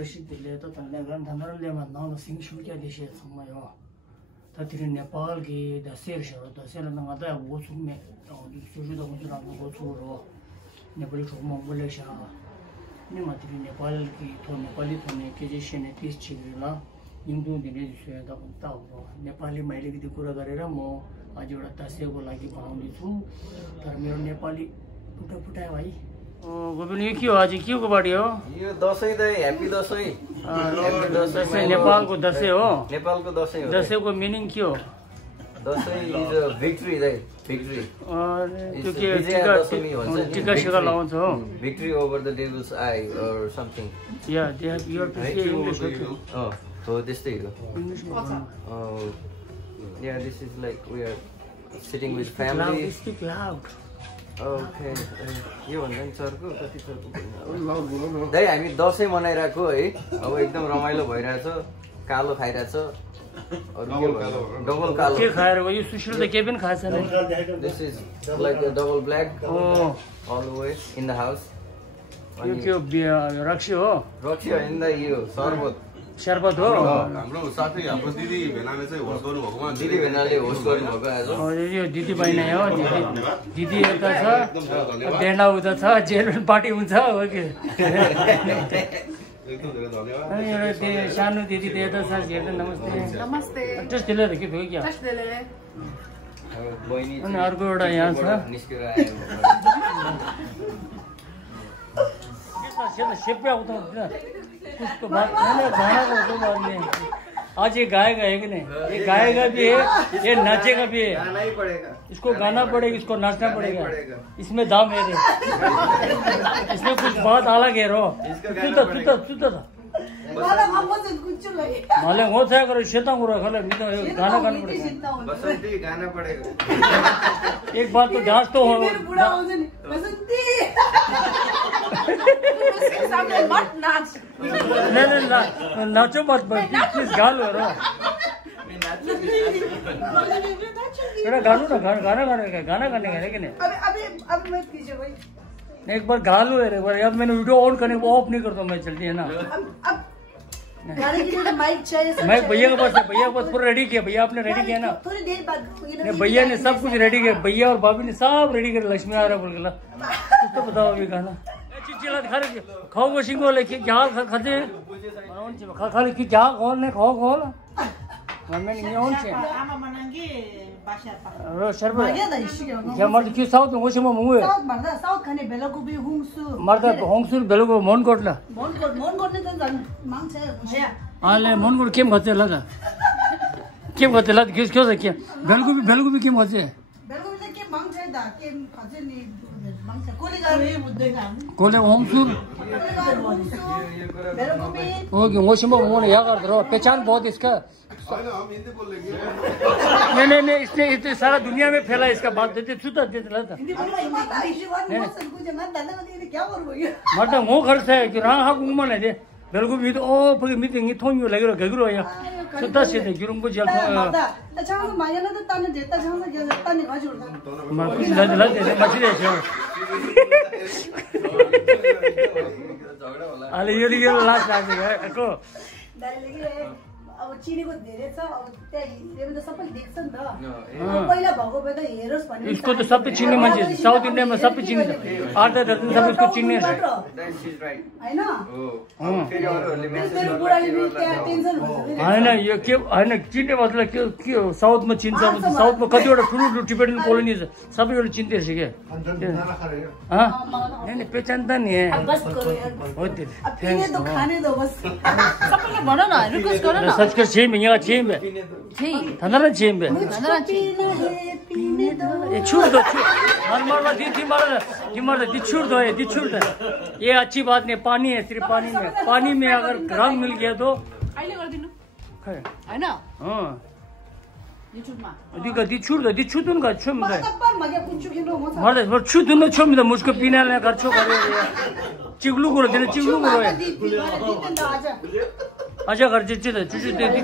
प्रसिद्धले त तले gun धनरलेमा now Singh शुक्या देशे समय हो ततिर नेपाल की दशेर शहर दशेर नंगादा गोचुमे सुजुदा गुजरा गोचुरो नेपाली ठोमा बोले शा नि मात्र नेपाल की तो नेपाली थने के जैसे ने 30 छिगला हिन्दू दिने जसो त त हो नेपाली मैले कि कुरा गरेर म आज एउटा दशेको लागि बनाउने छु तर मेरो नेपाली टुटा फुटायो भाइ गोबिन यो के हो आज के को बाडी हो यो दशैं त ह्यापी दशैं दशैं नेपालको दशैं हो नेपालको दशैं हो दशैंको मिनिङ के हो दशैं इज अ भिक्ट्री दाइ भिक्ट्री त्यो के टिका शिका लगाउँछ हो victory over the devils I or something या they have your English so त्यस्तै हो yeah this is like we are sitting with family speak loud okay यो भन्दा नि चर्को कति चर्को दाइ हामी दशैं मनाइराको है अब एकदम रमाइलो भइराछ कालो खाइराछ डबल कालो के खाएर हो यो सुशील त के पनि खाछ नि this is like a double black all the way in the house यो के रक्सी हो रक्सी हैन दाइ यो शरबत हो हाम्रो साथै हाम्रो दिदी भेनाले चाहिँ होस्ट गर्नु भएको दिदी भेनाले होस्ट गर्नु भएको आज यो दिदी बहिनी हो दिदी यता छ डेना उता छ जेलुन पार्टी हुन्छ हो के एकदम धेरै धन्यवाद सानो दिदी त यता छ हेर्नु नमस्ते नमस्ते जस्ट दिले के भयो क्या जस्ट दिले बहिनी अनि अर्को एउटा यहाँ छ निस्केर आयो सेप्या उता उसको बात मैंने गाना को बात नहीं आज ये गाएगा है कि नहीं ये गाएगा भी है ये नाचेगा भी है गाना ही पड़ेगा इसको गाना पड़ेगा इसको नाचना पड़ेगा इसमें दाम है रे इसमें कुछ बात अलग है रो सुता माले हो था करो शेता को रखा ले गाना गाना पड़ेगा बसंती गाना पड़ेगा एक बार तो डांस तो हो बसंती सामने मत नाच नहीं नाचो मत प्लीज गालो रो बेटा गानो ना गाना गाने का लेकिन अभी मत कीजिए भाई एक बार गालो है रे यार मैंने वीडियो ऑन करने को ऑफ नहीं करता मैं जल्दी है ना गाने के लिए माइक चाहिए मैं भैया के पास पूरा रेडी किया भैया आपने रेडी किया ना थोड़ी देर बाद भैया ने सब कुछ रेडी किया भैया और भाभी ने सब रेडी किया लक्ष्मी आ रहा बोल के तो बताओ अभी गाना चिचिला खा रहे खाओ वशिंग वाले की क्या खाते खा की क्या कौन ने खाओ कौन मैं नहीं ऑन से आमा बनाएंगे रो शरबत क्या मर्द क्यों साउथ में वशिंग में मुंह है साउथ खाने बेलको भी होंगसु मर्द होंगसु बेलको मन कोटला मन कोट ने त मांग छ भैया आले मन कोट केम खाते लगा केम खाते लगा क्यों से क्या बेलको भी केम खाते बेलको भी के मांग छ दा के खाते नि मांग छ कोले गावे बुद्धे काम कोले होंगसु बेलको भी ओके वशिंग में मुंह या कर दो पहचान बहुत इसका हैन हम हिन्दी बोल लेंगे नहीं इसने सारा दुनिया में फैला इसका बात देते सुता देते लगा हिंदी बोलना कुछ मत दादा ने क्या कर गयो मर्द वो खर्च है कि हाँ हाँ घूमने नहीं दे बेलको भी तो ओ फिर मीटिंग थोंगी लगे गगरो या सुता से दे जुर्म को जल दादा चाहो माया ना तो ताने देता चाहो ना क्या ताने गाजो मैं कुछ लद दे मछली है अरे ये लास्ट आ गया को दाल लगी अब चिनीको धेरै छ अब त्यहाँ हिँडेर त सबै देख्छ नि त पहिला भएको भए त हेरोस् भन्ने इसको तो सब चिन्ने मान्छे साउथ इंडिया में सब चिन्ने आधा दर्जन सब इसको चिन्ने है हैन फेरि अरूहरुले मेसेज बुढाले पनि त्यहाँ टेन्सन हुन्छ हैन यो के हैन चिन्ने मतलब के साउथ में चिन्छ साउथ में कतिवटा ठुलो टिबेटन कोलोनी छ सबैले चिन्दै छ के हां नहीं पहचानता नहीं है बस करो यार हो त्यो अब पीने दो खाने दो बस सबैले भन न रिक्वेस्ट गर न सच कर छेम यहाँ छेम है धनरा छेम है पीने दो ये छूट दो मरमरला दी छूट दो ये अच्छी बात नहीं पानी है सिर्फ पानी में अगर रंग मिल गया तो अहिले गर्दिनु हैन हां युट्युबमा दी छूट उनका छुम दे तब्बर मगे पुन्छु किनो म मर्द छूट न छुम दे मुझको पीने ले कर छो करे चिगलू को दे चिगलू को है अच्छा कर चिच्चे दे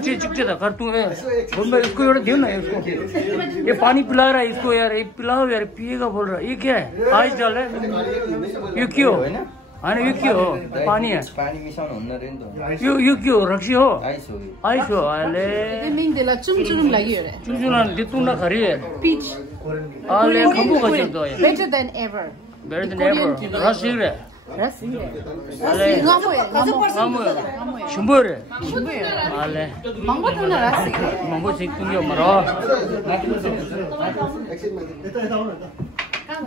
चिच्चे दे कर तू है मैं इसको थोड़ा दियो ना इसको ये पानी पिला रहा है इसको यार ये पिलाओ यार पिएगा बोल रहा है ये क्या है आइस डाल है ये क्यों होइन यो के हो पानी पानी मिसाउनु हुन्न रे नि त यो के हो रक्सी हो आइस हो आइस हो अहिले चुचुना दितुना खरी Peach. अहिले खम्बु खच्यो त Better than ever. Better than ever रक्सी रे Rasi. अहिले Ngamu ya. shumbu रे अहिले Mango tu na rasi. मंगो सिक तुम यो मरो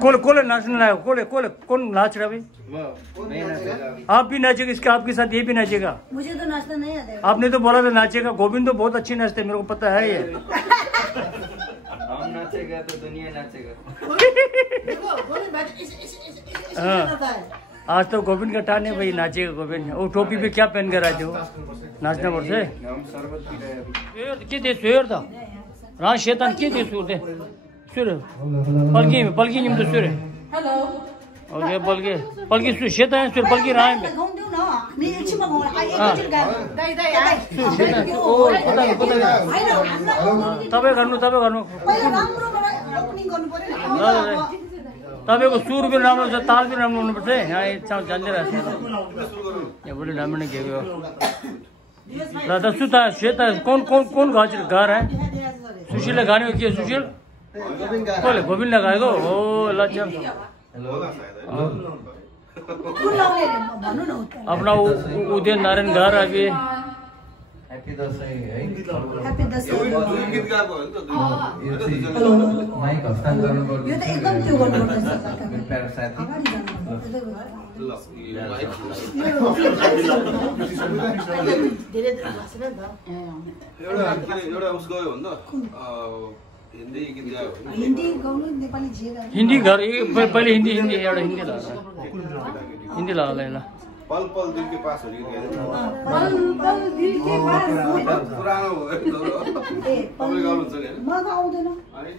कोले नाचने लाए कोले कौन नाच रहा भाई आप भी नाचेगा इसके आपके साथ ये भी नाचेगा मुझे तो नाचना नहीं आता है। आपने तो बोला था नाचेगा गोविंद तो बहुत अच्छी नाचते मेरे को पता है ये हम नाचेगा तो दुनिया नाचेगा देखो गोविंद बैठ इस हाँ। करता है। आज तो गोविंद का टान है भाई नाचेगा गोविंद वो टोपी पे क्या पहन कर आते हो नाचना पड़ता है हम शरबत पी रहे हैं के दे सुयर था रात शैतान के दे सुर दे सुर पलकी निम तो सुर Hello. ओके पलकी सुर शैतान सुर पलकी राय में गाउँदिउ न हामी एकछिनमा गाउँ एकैचोटि गाउँ Dai dai ai. तपाईँ गर्नु पहिला राम्रो ओपनिङ गर्नु पर्यो नि तपाईँको सुर पनि राम्रो छ ताल पनि राम्रो हुनुपर्छ है यहाँ जान्दै रहेछ यहाँबाट राम्रो नै के हो ल त सुता श्वेता कौन गा रहा है सुशीलले गाने हो के सुशील कसले गोविन्दले गाएको हो ल चल कुन लाउने रे भन्नु न उत्तर अपना उदय नारायण गा रहा अभी हैप्पी दशैं है ह्यापी दशैं दुई गीत गाएको हो नि त यो चाहिँ माइक हस्तान्तरण गर्नु यो त एकदम त्यो गर्नुपर्छ मेरो प्यारो साथी अगाडि जानु ल यो माइक धेरै भाषण नि त एउटा उस गयो भने त हिन्दी गीत गायो भने हिन्दी गाउनु नेपाली जे गाउनु हिन्दी घर पहिले हिन्दी एउटा हिन्दी लगा ल पल पल दिल के पास हो गीत गायो पल पल दिल के पास पुरानो हो ए तपाईँ गाउनुहुन्छ नि म त आउँदैन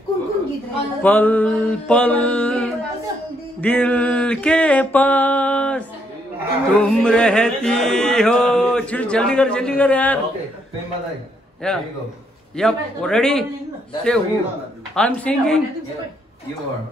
कुन गीत रहेछ पल पल दिल के पास तुम रहती हो जल्दी कर यार पेम्बा दाइ Yep, ready? Say who? I'm singing. You are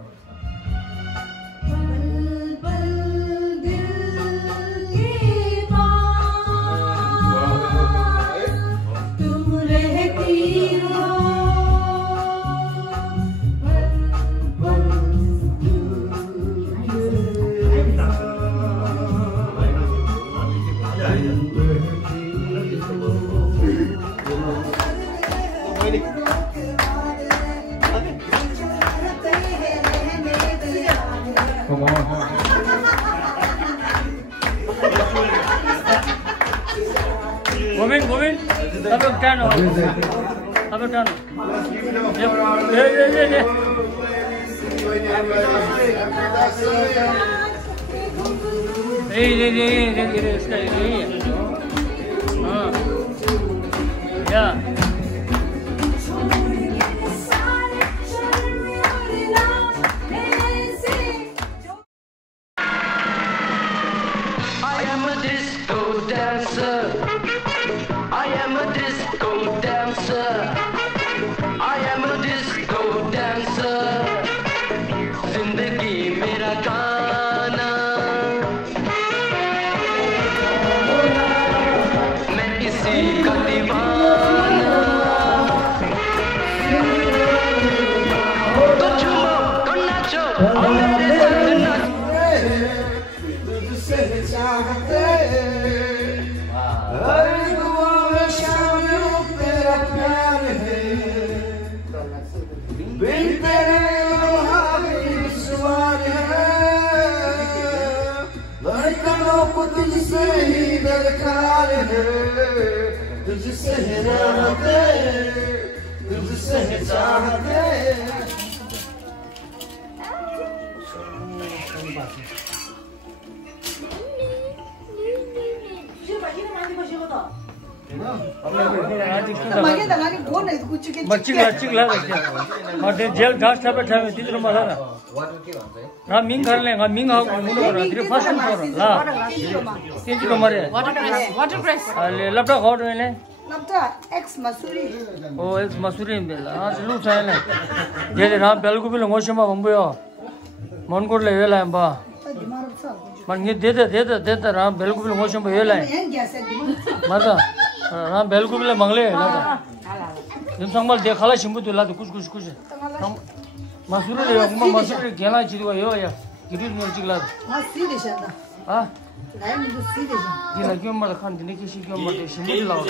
Govind, अब टर्न हो चिक्ला जेल घास पे ठामे तिम्रो मला न र मिङ खर्ले मिङ हो मुनो र तिरो फर्स्ट फोर ल केजी कमरे Water press. ले लपटा खौट मैले लप्टा एक्स मसुरी ओ एक मसुरी बेल आज लु छैन दे दे ना बेलको बिल ngoshima भम्बयो मनकोटले वेला बा त दिमाग छ ये देता राम बिल्कुल मौसम पे हेला yang gas itu. मजा राम बिल्कुल मंगले है ना इन संगल देखला शिंबु तुला तो कुछ मसूर ले गेला चिदो यो या गिरिल मिर्ची ला Masih di sana. हां Lain itu sih di sana. दिला क्यों मर खान दिने किसी क्यों मर शिंबु लाओ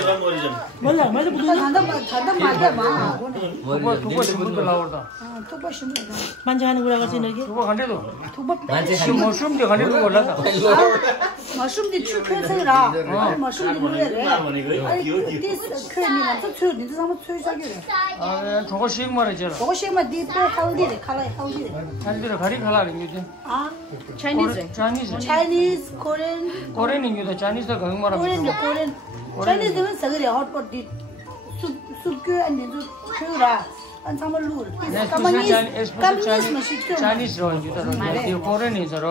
Mana betul tanda maga mah. तुको शिंबु लाओ ता Tu pas semua. मान्छेखाने कुरा गर्छिन् कि तुको घंटे तो Tu pas. मशरूम के घंटे तो बोला था Mushroom di cukai saya lah. Mushroom di luar deh. Di cukai ni lah. Tu cukai ni tu sama cukai saja deh. अरे थोको शिंग मारे चला Pokok saya mah di per healthy deh, kalau healthy deh. खाली तेरे घरी खला रही है Ah, Chinese Chinese, Korean, Korean नहीं तो चाइनीज तो घर मारा Korean deh, Korean. Chinese dengan segala hot pot di sup cukai ni tu cukai lah. An sama lur. Kamis masih cukai. Chinese रो ये कोरियन नहीं sir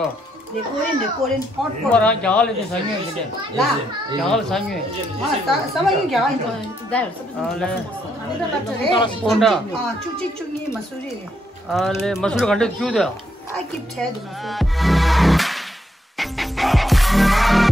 Deh Korean hot pot. ऊपर आ जाल ले साइमे दे Lah. जाल साइमे Ah, sama ini jangan itu. अले Ada lah tu. Ponda Ah, cuci masuri deh. अले मसूर घंटे क्यों they I keep telling you.